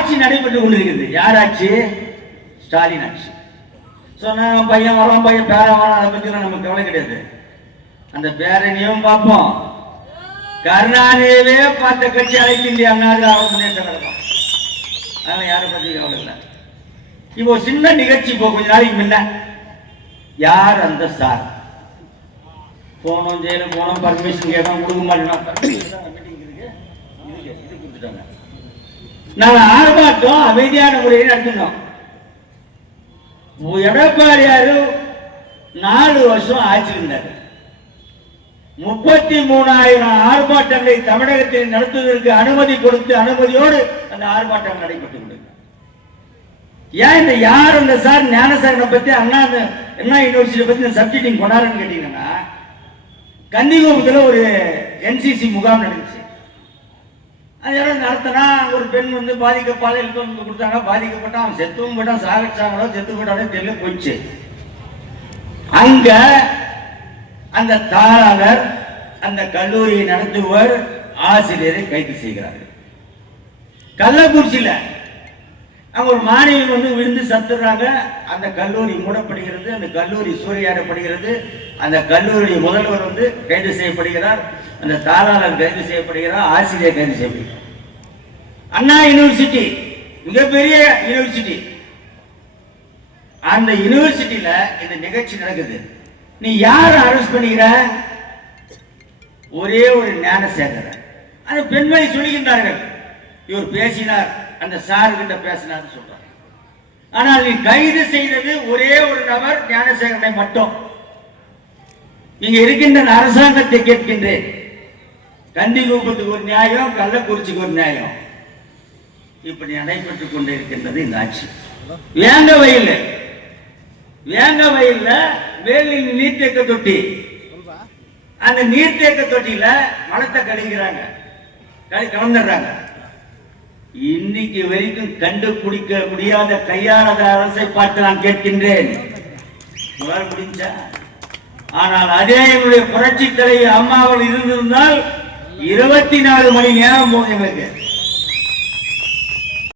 ஆட்சி நடைபெற்றுக் கொண்டிருக்கிறது. யார் ஆட்சி? ஸ்டாலின் ஆட்சி. சொன்ன பையன் வரான், பையன் பேரன் வரான், அதை பற்றிலாம் நமக்கு கவலை கிடையாது. அந்த பேரனையும் பார்ப்போம். கருணாநிதியே பார்த்த கட்சி அழைக்க இந்திய அண்ணா முன்னேற்ற கழகம். அதனால யாரை பற்றி கவலை இல்லை. இப்போ சின்ன நிகழ்ச்சி இப்போ கொஞ்ச நாளைக்கு முன்ன யார் அந்த சார் போனோம், ஜெயிலும் போனோம், பர்மிஷன் கேட்டோம், கொடுக்க மாட்டேன். நாங்கள் ஆர்ப்பாட்டம் அமைதியான முறையில் நடத்தினோம். எடப்பாடியாரு 4 வருஷம் ஆட்சி இருந்தார். 33,000 ஆர்ப்பாட்டங்களை தமிழகத்தில் நடத்துவதற்கு அனுமதி கொடுத்து அனுமதியோடு அந்த ஆர்ப்பாட்டம் நடைபெற்று கொண்டிருக்கிறது. ஏன் இந்த யார் அந்த சார் ஞானசாரனை பத்தி அண்ணா யூனிவர்சிட்டி பத்தி சப்ஜெக்டிங் கொண்டாருன்னு கேட்டீங்கன்னா, கன்னிகோபத்தில் ஒரு NCC முகாம் நடந்துச்சு. அது யாரும் நடத்தினா ஒரு பெண் வந்து பாதிக்கப்பட்டு கொடுத்தாங்க. பாதிக்கப்பட்டான், அவன் செத்துவும் போட்டான், சாகச்சாங்களோ செத்து போட்டாலே தெரியல போச்சு. அங்க அந்த தாளர், அந்த கல்லூரியை நடத்துவர், ஆசிரியரை கைது செய்கிறார்கள். கள்ளக்குறிச்சியில அங்க ஒரு மாணவி வந்து விழுந்து சத்துறாங்க. அந்த கல்லூரி மூடப்படுகிறது, அந்த கல்லூரி சூறையாடப்படுகிறது. அந்த கல்லூரி முதல்வர் வந்து கைது செய்யப்படுகிறார், அந்த தாளாளர் கைது செய்யப்படுகிறார், ஆசிரியர் கைது செய்யப்படுகிறார். அண்ணா யூனிவர்சிட்டி மிகப்பெரிய யூனிவர்சிட்டி. அந்த யூனிவர்சிட்டியில இந்த நிகழ்ச்சி நடக்குது. நீ யாரை அரெஸ்ட் பண்ணிக்கிற? ஒரே ஒரு ஞானசேகரன். அந்த பெண்களை சொல்லுகின்றார்கள், இவர் பேசினார், அந்த சார் கிட்ட பேசினார் சொல்றாங்க. ஆனால் நீ கைது செய்தது ஒரே ஒரு நபர், ஞானசேகரனை மட்டும். இங்க இருக்கின்ற அரசாங்கத்தை கேட்கின்றேன், கண்டிகூப்பத்துக்கு ஒரு நியாயம், கள்ளக்குறிச்சிக்கு ஒரு நியாயம். இப்படி நடைபெற்றுக் கொண்டு இருக்கின்றது இந்த ஆட்சி. வேங்க வயல்ல வேலில் நீர்த்தேக்க தொட்டி, அந்த நீர்த்தேக்க தொட்டியில மலத்தை கழிக்கிறாங்க, கலந்துடுறாங்க. இன்னைக்கு வரைக்கும் கண்டுபிடிக்க முடியாத கையாளத அரசை பார்த்து நான் கேட்கின்றேன், முடிஞ்சா? ஆனால் அதே என்னுடைய புரட்சி தலைவி அம்மாவில் இருந்திருந்தால் 24 மணி நேரம் போகும் எங்களுக்கு.